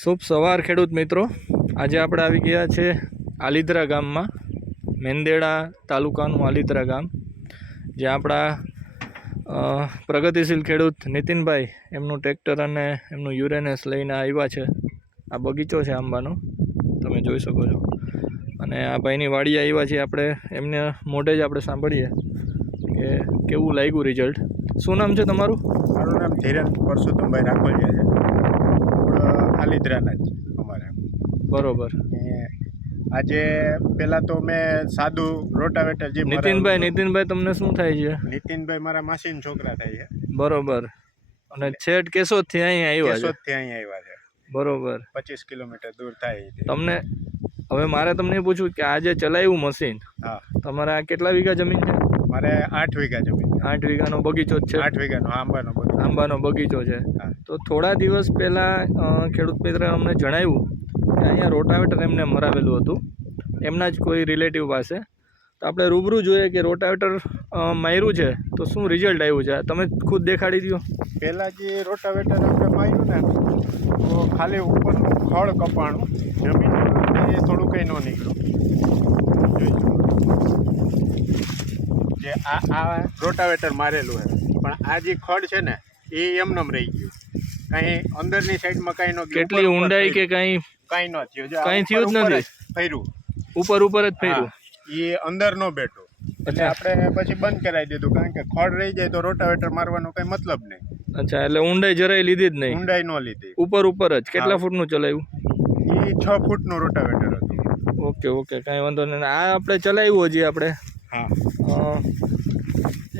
શુભ સવાર ખેડૂત મિત્રો। આજે આપણે આવી ગયા છે આલિદ્રા ગામમાં, મેંદેડા તાલુકાનું આલિદ્રા ગામ, જે આપણા પ્રગતિશીલ ખેડૂત નીતિનભાઈ એમનું ટ્રેક્ટર અને એમનું યુરેનસ લઈને આવ્યા છે। આ બગીચો છે આંબાનો, તમે જોઈ શકો છો। અને આ ભાઈની વાડી આવ્યા છીએ આપણે, એમને મોઢે જ આપણે સાંભળીએ કે કેવું લાગ્યું રિઝલ્ટ। શું નામ છે તમારું? મારું નામ ધીરેન પરસોત્તમભાઈ રાખોલિયા છે, આલિદ્રાના જ અમારે। બરોબર। આજે પહેલાં તો મેં સાદું રોટાવેટર જે નીતિનભાઈ તમને શું થાય છે? નીતિનભાઈ મારા માસીના છોકરા થાય છે। બરોબર। અને છેટ કેશોદથી અહીં આવ્યા છે? કેશોદથી અહીં આવ્યા છે। બરોબર। 25 કિલોમીટર દૂર થાય તમને। હવે મારે તમને એ પૂછવું કે આજે ચલાવ્યું મશીન, હા, તમારે આ કેટલા વીઘા જમીન છે? મારે 8 વીઘા જમીન। 8 વીઘાનો બગીચો જ છે? 8 વીઘાનો આંબાનો બગીચો છે। તો થોડા દિવસ પહેલાં ખેડૂત મિત્રે અમને જણાવ્યું કે અહીંયા રોટાવેટર એમને મરાવેલું હતું એમના જ કોઈ રિલેટિવ પાસે। તો આપણે રૂબરૂ જોઈએ કે રોટાવેટર માર્યું છે તો શું રિઝલ્ટ આવ્યું છે, તમે ખુદ દેખાડી દો। પહેલાં જે રોટાવેટર આપણે માર્યું ને, તો ખાલી ઉપરનું ખડ કપાણું, જમીનમાં એ થોડું કંઈ ન નીકળ્યું। જે આ રોટાવેટર મારેલું છે, પણ આ જે ખડ છે ને એ એમનેમ રહી ગયું, કાંઈ અંદરની સાઈડમાં કાંઈ ન ગયું। કેટલી ઊંડાઈ કે કાંઈ ન થયું, કાંઈ થયું જ નથી, ફર્યું ઉપર જ ફર્યું, એ અંદર ન બેઠું। એટલે આપણે પછી બંધ કરાવી દીધું, કારણ કે ખડ રહી જાય તો રોટાવેટર મારવાનો કંઈ મતલબ નહીં। અચ્છા, એટલે ઊંડાઈ જરાય લીધી જ નહીં? ઊંડાઈ ન લીધી, ઉપર જ। કેટલા ફૂટનું ચલાવ્યું? એ 6 ફૂટનું રોટાવેટર હતું। ઓકે, કાંઈ વાંધો નહીં। આ આપણે ચલાવ્યું હજી આપણે, હા,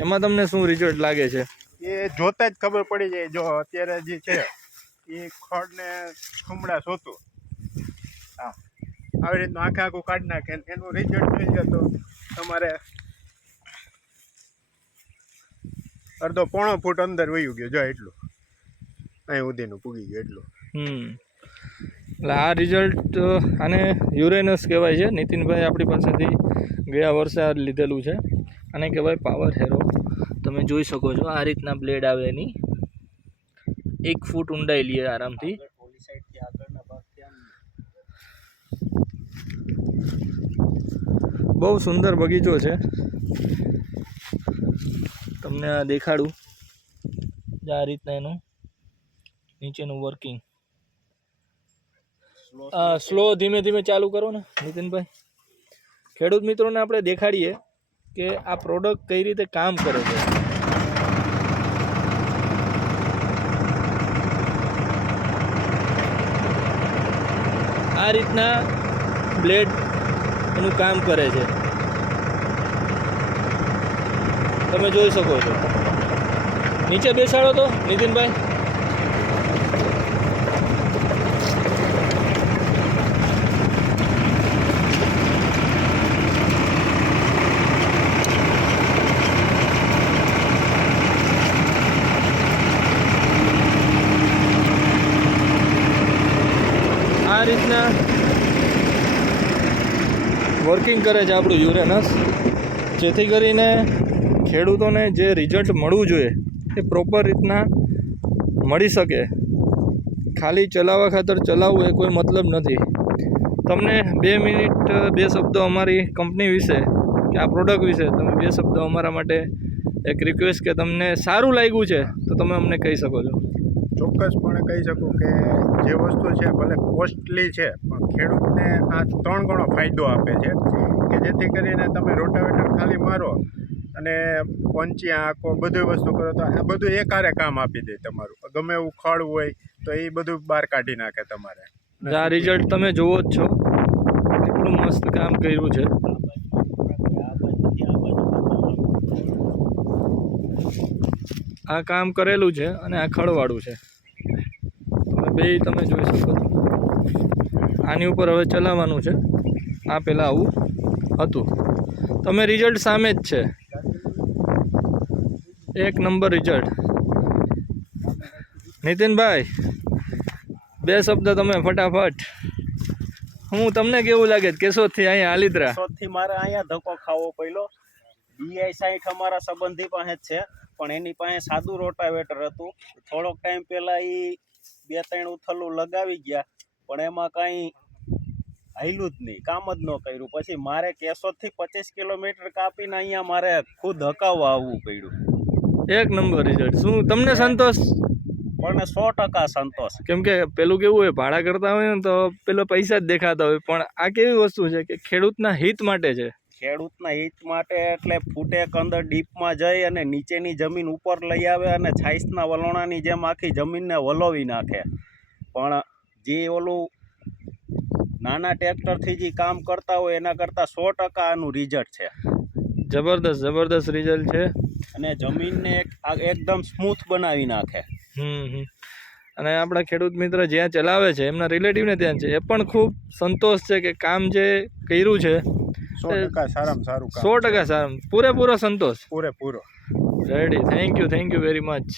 એમાં તમને શું રિઝલ્ટ લાગે છે? એ જોતા જ ખબર પડી જાય। જો અત્યારે જે છે એ ખડને ખુમડા સોતું, હા, આવી રીતનું આખું કાઢી નાખે, એનું રિઝલ્ટ થઈ જાય તો તમારે અડધો પોણો ફૂટ અંદર વયું ગયું, જો એટલું અહીં સુધીનું પૂગી ગયું એટલું। એટલે આ રિઝલ્ટ, આને યુરેનસ કહેવાય છે। નીતિનભાઈ આપણી પાસેથી ગયા વર્ષે આ લીધેલું છે, આને કહેવાય પાવર હેરો। તમે જોઈ શકો છો આ રીતના બ્લેડ આવે એની, 1 ફૂટ ઊંડાઈ લે આરામથી। બહુ સુંદર બગીચો છે, તમને આ દેખાડું આ રીતના એનું નીચેનું વર્કિંગ। સ્લો ધીમે ચાલુ કરો ને નીતિનભાઈ। ખેડૂત મિત્રોને આપણે દેખાડીએ કે આ પ્રોડક્ટ કઈ રીતે કામ કરે છે। આ રીતના બ્લેડ એનું કામ કરે છે, તમે જોઈ શકો છો। નીચે બેસાડો તો નીતિનભાઈ। આ રીતના વર્કિંગ કરે છે આપણું યુરેનસ, જેથી કરીને ખેડૂતોને જે રિઝલ્ટ મળવું જોઈએ એ પ્રોપર રીતના મળી શકે। ખાલી ચલાવવા ખાતર ચલાવવું એ કોઈ મતલબ નથી। તમને 2 મિનિટ 2 શબ્દો અમારી કંપની વિશે કે આ પ્રોડક્ટ વિશે તમે 2 શબ્દો અમારા માટે એક રિક્વેસ્ટ કે તમને સારું લાગ્યું છે તો તમે અમને કહી શકો છો। ચોક્કસપણે કહી શકું કે જે વસ્તુ છે ભલે કોસ્ટલી છે, પણ ખેડૂતને આ 3 ગણો ફાયદો આપે છે, કે જેથી કરીને તમે રોટાવેટર ખાલી મારો અને પંચિયા આંકો બધી વસ્તુ કરો તો આ બધું એકારે કામ આપી દે તમારું। ગમે એવું ખડ હોય તો એ બધું બહાર કાઢી નાખે તમારે। આ રિઝલ્ટ તમે જોવો જ છો, કેટલું મસ્ત કામ કર્યું છે। આ કામ કરેલું છે અને આ ખડવાળું છે, બે તમે જોઈ શકો છો। આની ઉપર હવે ચલાવવાનું છે, આ પહેલાં આવું હતું, તમે રિઝલ્ટ સામે જ છે, 1 નંબર રિઝલ્ટ। નીતિનભાઈ 2 શબ્દ તમે ફટાફટ। હું તમને કેવું લાગે કેશોદથી અહીંયા આલિદ્રા? કેશોદથી મારે અહીંયા ધક્કો ખાવો પડ્યો। DI 60 અમારા સંબંધી પાસે જ છે, પણ એની પાસે સાદું રોટાવેટર હતું। થોડોક ટાઈમ પહેલાં એ 2-3 ઉથલું લગાવી ગયા, પણ એમાં કાંઈ હાલ્યું જ નહીં, કામ જ ન કર્યું. પછી મારે કેશોદથી 25 કિલોમીટર કાપીને અહીંયા મારે ખુદ હકાવવા આવવું પડ્યું. એક નંબર રિઝલ્ટ. શું તમને સંતોષ? પણ 100% સંતોષ. કેમ કે પેલું કેવું હોય, ભાડા કરતા હોય ને તો પેલો પૈસા જ દેખાતા હોય, પણ આ કેવી વસ્તુ છે કે ખેડૂતના હિત માટે છે. ખેડૂતના હિત માટે એટલે ફૂટેક અંદર ડીપમાં જઈ અને નીચેની જમીન ઉપર લઈ આવે અને છાઈસના વલોણાની જેમ આખી જમીનને વલોવી નાખે. પણ જે ઓલું નાના ટ્રેક્ટરથી જે કામ કરતા હોય એના કરતાં 100% આનું રિઝલ્ટ છે. જબરદસ્ત જબરદસ્ત રિઝલ્ટ છે. અને જમીનને એકદમ સ્મૂથ બનાવી નાખે. અને આપણા ખેડૂત મિત્ર જ્યાં ચલાવે છે એમના રિલેટિવને ત્યાં છે, એ પણ ખૂબ સંતોષ છે કે કામ જે કર્યું છે 100% સારામાં સારું કામ. 100% સારું, પૂરેપૂરો સંતોષ. પૂરેપૂરો. Ready. Thank you very much.